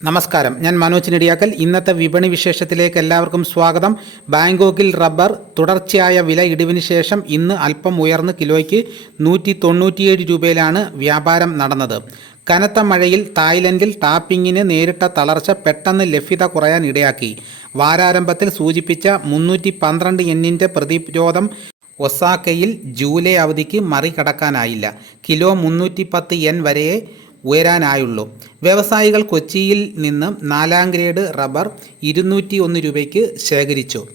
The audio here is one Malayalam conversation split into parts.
നമസ്കാരം. ഞാൻ മനോജ് നെടിയാക്കൽ. ഇന്നത്തെ വിപണി വിശേഷത്തിലേക്ക് എല്ലാവർക്കും സ്വാഗതം. ബാങ്കോക്കിൽ റബ്ബർ തുടർച്ചയായ വില ഇടിവിന് ശേഷം ഇന്ന് അല്പം ഉയർന്ന് കിലോയ്ക്ക് നൂറ്റി തൊണ്ണൂറ്റിയേഴ് രൂപയിലാണ് വ്യാപാരം നടന്നത്. കനത്ത മഴയിൽ തായ്ലൻഡിൽ ടാപ്പിങ്ങിന് നേരിട്ട തളർച്ച പെട്ടെന്ന് ലഭ്യത കുറയാൻ ഇടയാക്കി. വാരാരംഭത്തിൽ സൂചിപ്പിച്ച മുന്നൂറ്റി പന്ത്രണ്ട് എന്നിന്റെ പ്രതിരോധം ഒസാക്കയിൽ ജൂലൈ അവധിക്ക് മറികടക്കാനായില്ല. കിലോ മുന്നൂറ്റി പത്ത് എൻ വരെയേ ഉയരാനായുള്ളൂ. വ്യവസായികൾ കൊച്ചിയിൽ നിന്ന് നാലാം ഗ്രേഡ് റബ്ബർ ഇരുന്നൂറ്റി ഒന്ന് രൂപയ്ക്ക് ശേഖരിച്ചു.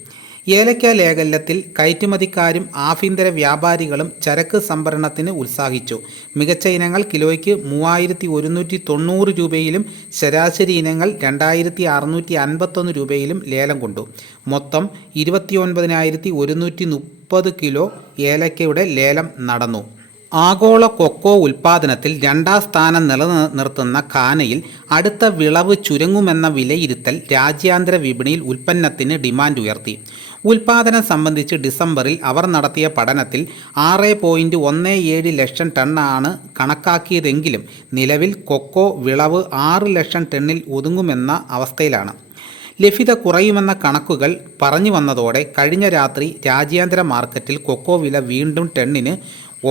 ഏലക്ക ലേഖലത്തിൽ കയറ്റുമതിക്കാരും ആഭ്യന്തര വ്യാപാരികളും ചരക്ക് സംഭരണത്തിന് ഉത്സാഹിച്ചു. മികച്ച ഇനങ്ങൾ കിലോയ്ക്ക് മൂവായിരത്തി ഒരുന്നൂറ്റി തൊണ്ണൂറ് രൂപയിലും ശരാശരി ഇനങ്ങൾ രണ്ടായിരത്തി അറുന്നൂറ്റി അൻപത്തൊന്ന് രൂപയിലും ലേലം കൊണ്ടു. മൊത്തം ഇരുപത്തി ഒൻപതിനായിരത്തി ഒരുന്നൂറ്റി മുപ്പത് കിലോ ഏലക്കയുടെ ലേലം നടന്നു. ആഗോള കൊക്കോ ഉൽപ്പാദനത്തിൽ രണ്ടാം സ്ഥാനം നിലനിർത്തുന്ന ഖാനയിൽ അടുത്ത വിളവ് ചുരുങ്ങുമെന്ന വിലയിരുത്തൽ രാജ്യാന്തര വിപണിയിൽ ഉൽപ്പന്നത്തിന് ഡിമാൻഡ് ഉയർത്തി. ഉൽപാദനം സംബന്ധിച്ച് ഡിസംബറിൽ അവർ നടത്തിയ പഠനത്തിൽ ആറ് പോയിന്റ് ഒന്ന് ഏഴ് ലക്ഷം ടണ്ണാണ് കണക്കാക്കിയതെങ്കിലും നിലവിൽ കൊക്കോ വിളവ് ആറ് ലക്ഷം ടണ്ണിൽ ഒതുങ്ങുമെന്ന അവസ്ഥയിലാണ്. ലഭ്യത കുറയുമെന്ന കണക്കുകൾ പറഞ്ഞു വന്നതോടെ കഴിഞ്ഞ രാത്രി രാജ്യാന്തര മാർക്കറ്റിൽ കൊക്കോ വില വീണ്ടും ടണ്ണിന്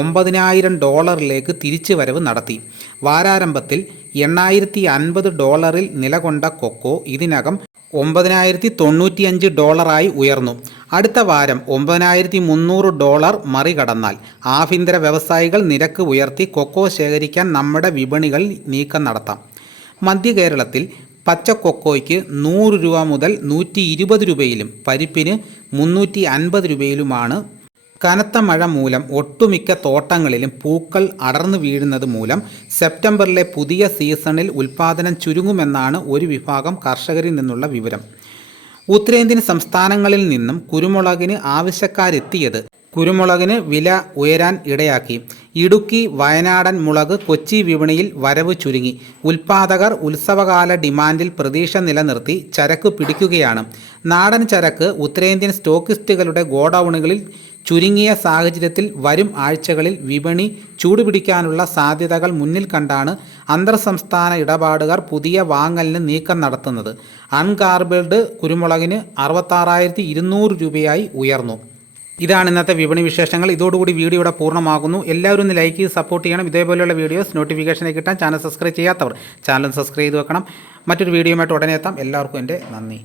ഒമ്പതിനായിരം ഡോളറിലേക്ക് തിരിച്ചു വരവ് നടത്തി. വാരാരംഭത്തിൽ എണ്ണായിരത്തി അൻപത് ഡോളറിൽ നിലകൊണ്ട കൊക്കോ ഇതിനകം ഒമ്പതിനായിരത്തി തൊണ്ണൂറ്റിയഞ്ച് ഡോളറായി ഉയർന്നു. അടുത്ത വാരം ഒമ്പതിനായിരത്തി മുന്നൂറ് ഡോളർ മറികടന്നാൽ ആഭ്യന്തര വ്യവസായികൾ നിരക്ക് ഉയർത്തി കൊക്കോ ശേഖരിക്കാൻ നമ്മുടെ വിപണികളിൽ നീക്കം നടത്താം. മധ്യ കേരളത്തിൽ പച്ച കൊക്കോയ്ക്ക് നൂറ് രൂപ മുതൽ നൂറ്റി ഇരുപത് രൂപയിലും പരിപ്പിന് മുന്നൂറ്റി അൻപത് രൂപയിലുമാണ് കനത്ത മഴ മൂലം ഒട്ടുമിക്ക തോട്ടങ്ങളിലും പൂക്കൾ അടർന്നു വീഴുന്നത് മൂലം സെപ്റ്റംബറിലെ പുതിയ സീസണിൽ ഉൽപ്പാദനം ചുരുങ്ങുമെന്നാണ് ഒരു വിഭാഗം കർഷകരിൽ നിന്നുള്ള വിവരം. ഉത്തരേന്ത്യൻ സംസ്ഥാനങ്ങളിൽ നിന്നും കുരുമുളകിന് ആവശ്യക്കാരെത്തിയത് കുരുമുളകിന് വില ഉയരാൻ ഇടയാക്കി. ഇടുക്കി വയനാടൻ മുളക് കൊച്ചി വിപണിയിൽ വരവ് ചുരുങ്ങി. ഉൽപാദകർ ഉത്സവകാല ഡിമാൻഡിൽ പ്രതീക്ഷ നിലനിർത്തി ചരക്ക് പിടിക്കുകയാണ്. നാടൻ ചരക്ക് ഉത്തരേന്ത്യൻ സ്റ്റോക്കിസ്റ്റുകളുടെ ഗോഡൌണുകളിൽ ചുരുങ്ങിയ സാഹചര്യത്തിൽ വരും ആഴ്ചകളിൽ വിപണി ചൂടുപിടിക്കാനുള്ള സാധ്യതകൾ മുന്നിൽ കണ്ടാണ് അന്തർസംസ്ഥാന ഇടപാടുകാർ പുതിയ വാങ്ങലിന് നീക്കം നടത്തുന്നത്. അൺകാർബിൾഡ് കുരുമുളകിന് അറുപത്താറായിരത്തി രൂപയായി ഉയർന്നു. ഇതാണ് ഇന്നത്തെ വിപണി വിശേഷങ്ങൾ. ഇതോടുകൂടി വീഡിയോ ഇവിടെ പൂർണമാകുന്നു. എല്ലാവരും ഒന്ന് ലൈക്ക് ചെയ്ത് സപ്പോർട്ട് ചെയ്യണം. ഇതേപോലെയുള്ള വീഡിയോസ് നോട്ടിഫിക്കേഷനായി കിട്ടാൻ ചാനൽ സബ്സ്ക്രൈബ് ചെയ്യാത്തവർ ചാനൽ സബ്സ്ക്രൈബ് ചെയ്ത് വെക്കണം. മറ്റൊരു വീഡിയോയുമായിട്ട് ഉടനെ എത്താം. എല്ലാവർക്കും എന്റെ നന്ദി.